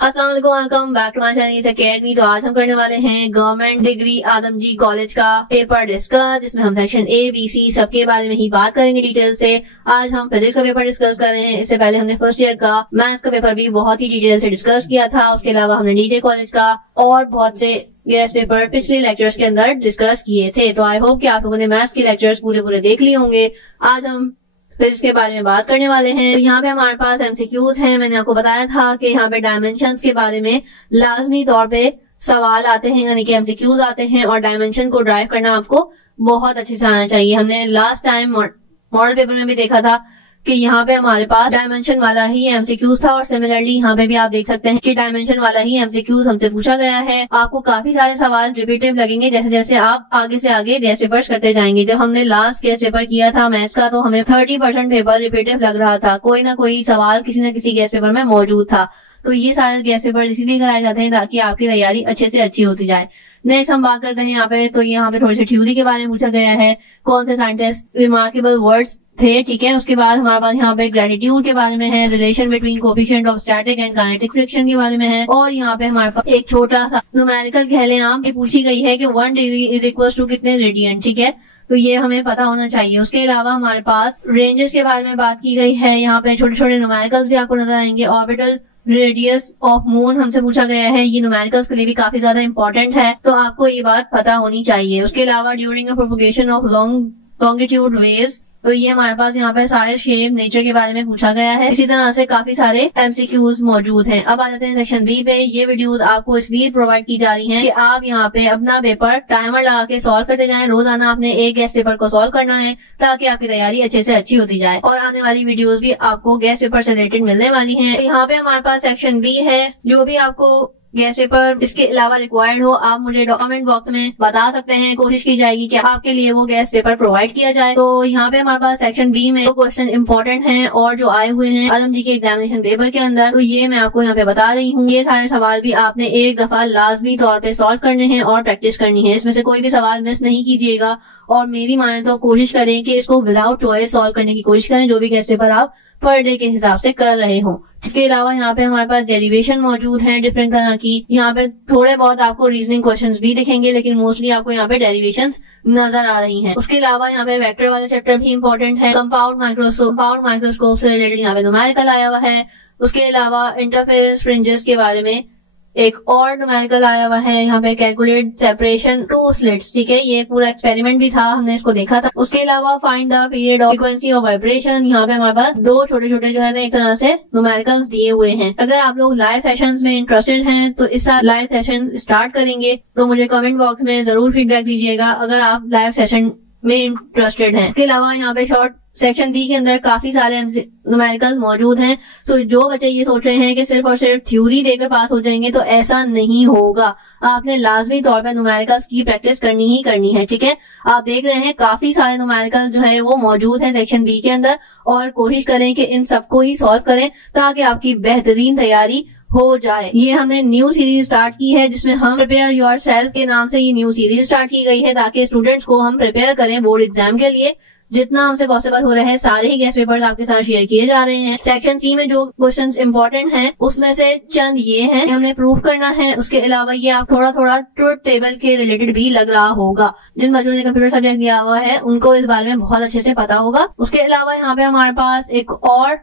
अस्सलाम वालेकुम, welcome back to my channel academy. तो आज हम करने वाले हैं गवर्नमेंट डिग्री आदमजी कॉलेज का पेपर डिस्कस, जिसमें हम सेक्शन ए बी सी सबके बारे में ही बात करेंगे डिटेल से। आज हम फिजिक्स का पेपर डिस्कस कर रहे हैं। इससे पहले हमने फर्स्ट ईयर का मैथ्स का पेपर भी बहुत ही डिटेल से डिस्कस किया था। उसके अलावा हमने डीजे कॉलेज का और बहुत से गेस्ट पेपर पिछले लेक्चर्स के अंदर डिस्कस किए थे। तो आई होप कि आप लोगों ने मैथ्स के लेक्चर्स पूरे देख लिए होंगे। आज हम फिजिक्स के बारे में बात करने वाले हैं। तो यहाँ पे हमारे पास एमसीक्यूज हैं। मैंने आपको बताया था कि यहाँ पे डायमेंशंस के बारे में लाजमी तौर पे सवाल आते हैं, यानी कि एमसीक्यूज आते हैं, और डायमेंशन को ड्राइव करना आपको बहुत अच्छे से आना चाहिए। हमने लास्ट टाइम मॉडल पेपर में भी देखा था कि यहाँ पे हमारे पास डायमेंशन वाला ही एमसीक्यूज था, और सिमिलरली यहाँ पे भी आप देख सकते हैं कि डायमेंशन वाला ही एमसीक्यूज हमसे पूछा गया है। आपको काफी सारे सवाल रिपीटिव लगेंगे जैसे जैसे आप आगे से आगे गेस्ट पेपर्स करते जाएंगे। जब हमने लास्ट गेस्ट पेपर किया था मैथ्स का, तो हमें 30% पेपर रिपीटिव लग रहा था। कोई ना कोई सवाल किसी न किसी गेस्ट पेपर में मौजूद था। तो ये सारे गेस्ट पेपर इसीलिए कराए जाते हैं ताकि आपकी तैयारी अच्छे से अच्छी होती जाए। नेक्स्ट हम बात करते हैं यहाँ पे। तो यहाँ पे थोड़ी सी थ्योरी के बारे में पूछा गया है, कौन से साइंटिस्ट रिमार्केबल वर्ड्स थे, ठीक है। उसके बाद हमारे पास यहाँ पे ग्रेटिट्यूड के बारे में है, relation between coefficient of static and kinetic friction के बारे में है, और यहाँ पे हमारे पास एक छोटा सा न्यूमेरिकल कह लें आप, ये पूछी गई है कि 1 डिग्री इज इक्वल टू कितने रेडियंट, ठीक है। तो ये हमें पता होना चाहिए। उसके अलावा हमारे पास रेंजेस के बारे में बात की गई है। यहाँ पे छोटे छोटे न्यूमेरिकल्स भी आपको नजर आएंगे। ऑर्बिटल रेडियस ऑफ मून हमसे पूछा गया है। ये न्यूमेरिकल्स के लिए भी काफी ज्यादा इंपॉर्टेंट है, तो आपको ये बात पता होनी चाहिए। उसके अलावा during the propagation of longitude waves, तो ये हमारे पास यहाँ पे सारे शेप नेचर के बारे में पूछा गया है। इसी तरह से काफी सारे एमसीक्यूज मौजूद हैं। अब आ जाते हैं सेक्शन बी पे। ये वीडियोस आपको इसलिए प्रोवाइड की जा रही हैं कि आप यहाँ पे अपना पेपर टाइमर लगा के सॉल्व करते जाएं। रोजाना आपने एक गेस्ट पेपर को सॉल्व करना है ताकि आपकी तैयारी अच्छे से अच्छी होती जाए, और आने वाली वीडियोज भी आपको गेस्ट पेपर से रिलेटेड मिलने वाली है। तो यहाँ पे हमारे पास सेक्शन बी है। जो भी आपको गेस्ट पेपर इसके अलावा रिक्वायर्ड हो, आप मुझे कमेंट बॉक्स में बता सकते हैं। कोशिश की जाएगी कि आपके लिए वो गेस्ट पेपर प्रोवाइड किया जाए। तो यहाँ पे हमारे पास सेक्शन बी में 2 क्वेश्चन इंपॉर्टेंट हैं और जो आए हुए हैं आदमजी के एग्जामिनेशन पेपर के अंदर, तो ये मैं आपको यहाँ पे बता रही हूँ। ये सारे सवाल भी आपने एक दफा लाजमी तौर पे सॉल्व करने हैं और प्रैक्टिस करनी है। इसमें से कोई भी सवाल मिस नहीं कीजिएगा, और मेरी माने तो कोशिश करें कि इसको विदाउट चॉइस सॉल्व करने की कोशिश करें, जो भी गेस्ट पेपर आप पर डे के हिसाब से कर रहे हो। इसके अलावा यहाँ पे हमारे पास डेरिवेशन मौजूद है डिफरेंट तरह की। यहाँ पे थोड़े बहुत आपको रीजनिंग क्वेश्चंस भी दिखेंगे, लेकिन मोस्टली आपको यहाँ पे डेरिवेशंस नजर आ रही हैं। उसके अलावा यहाँ पे वेक्टर वाला चैप्टर भी इंपॉर्टेंट है। कंपाउंड माइक्रोस्कोप से रिलेटेड यहाँ पे न्यूमेरिकल आया हुआ है। उसके अलावा इंटरफेरेंस फ्रिंजेस के बारे में एक और न्यूमेरिकल आया हुआ है। यहाँ पे कैलकुलेट सेपरेशन टू स्लिट्स, ठीक है। ये पूरा एक्सपेरिमेंट भी था, हमने इसको देखा था। उसके अलावा find the period of frequency of vibration. यहाँ पे हमारे पास 2 छोटे छोटे जो है ना एक तरह से न्यूमेरिकल्स दिए हुए हैं। अगर आप लोग लाइव सेशंस में इंटरेस्टेड हैं तो इस साल लाइव सेशन स्टार्ट करेंगे, तो मुझे कमेंट बॉक्स में जरूर फीडबैक दीजिएगा अगर आप लाइव सेशन में इंटरेस्टेड हैं। इसके अलावा यहाँ पे शॉर्ट सेक्शन बी के अंदर काफी सारे न्यूमेरिकल्स मौजूद हैं। सो जो बच्चे ये सोच रहे हैं कि सिर्फ और सिर्फ थ्योरी देकर पास हो जाएंगे, तो ऐसा नहीं होगा। आपने लाजमी तौर पर न्यूमेरिकल्स की प्रैक्टिस करनी ही करनी है, ठीक है। आप देख रहे हैं काफी सारे न्यूमेरिकल जो है वो मौजूद है सेक्शन बी के अंदर, और कोशिश करें कि इन सबको ही सॉल्व करें ताकि आपकी बेहतरीन तैयारी हो जाए। ये हमने न्यू सीरीज स्टार्ट की है जिसमें हम प्रिपेयर योर सेल्फ के नाम से ये न्यू सीरीज स्टार्ट की गई है, ताकि स्टूडेंट्स को हम प्रिपेयर करें बोर्ड एग्जाम के लिए। जितना हमसे पॉसिबल हो रहा है सारे ही गेस्ट पेपर्स आपके साथ शेयर किए जा रहे हैं। सेक्शन सी में जो क्वेश्चंस इंपॉर्टेंट हैं उसमें से चंद ये हैं, हमने प्रूव करना है। उसके अलावा ये आप थोड़ा थोड़ा ट्रुथ टेबल के रिलेटेड भी लग रहा होगा। जिन बच्चों ने कंप्यूटर सब्जेक्ट लिया हुआ है उनको इस बारे में बहुत अच्छे से पता होगा। उसके अलावा यहाँ पे हमारे पास एक और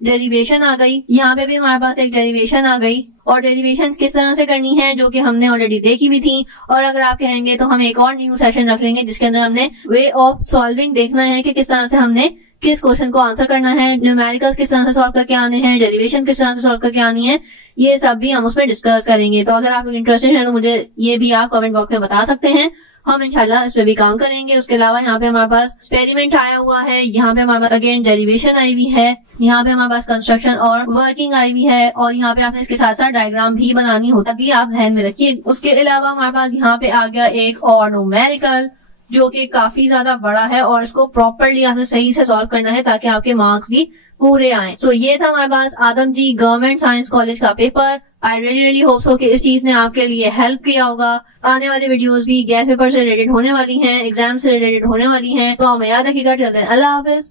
डेरिवेशन आ गई। यहाँ पे भी हमारे पास एक डेरिवेशन आ गई, और डेरिवेशन किस तरह से करनी है जो कि हमने ऑलरेडी देखी भी थी। और अगर आप कहेंगे तो हम एक और न्यू सेशन रख लेंगे जिसके अंदर हमने वे ऑफ सॉल्विंग देखना है कि किस तरह से हमने किस क्वेश्चन को आंसर करना है, न्यूमेरिकल्स किस तरह से सॉल्व करके आने हैं, डेरिवेशन किस तरह से सॉल्व करके आनी है, ये सब भी हम उसमें डिस्कस करेंगे। तो अगर आप इंटरेस्टेड हैं तो मुझे ये भी आप कमेंट बॉक्स में बता सकते हैं। हम इंशाल्लाह इस पे भी काम करेंगे। उसके अलावा यहाँ पे हमारे पास एक्सपेरिमेंट आया हुआ है। यहाँ पे हमारे पास अगेन डेरिवेशन आई हुई है। यहाँ पे हमारे पास कंस्ट्रक्शन और वर्किंग आई हुई है, और यहाँ पे आपने इसके साथ साथ डायग्राम भी बनानी होता भी आप ध्यान में रखिए। उसके अलावा हमारे पास यहाँ पे आ गया एक और न्यूमेरिकल जो कि काफी ज्यादा बड़ा है, और इसको प्रॉपरली आपने सही से सॉल्व करना है ताकि आपके मार्क्स भी पूरे आए। सो ये था हमारे पास आदमजी गवर्नमेंट साइंस कॉलेज का paper. I really hope so कि इस चीज ने आपके लिए हेल्प किया होगा। आने वाली वीडियोस भी गेस्ट पेपर से रिलेटेड होने वाली हैं, एग्जाम से रिलेटेड होने वाली हैं। तो हमें याद रखिएगा। अल्लाह हाफिज।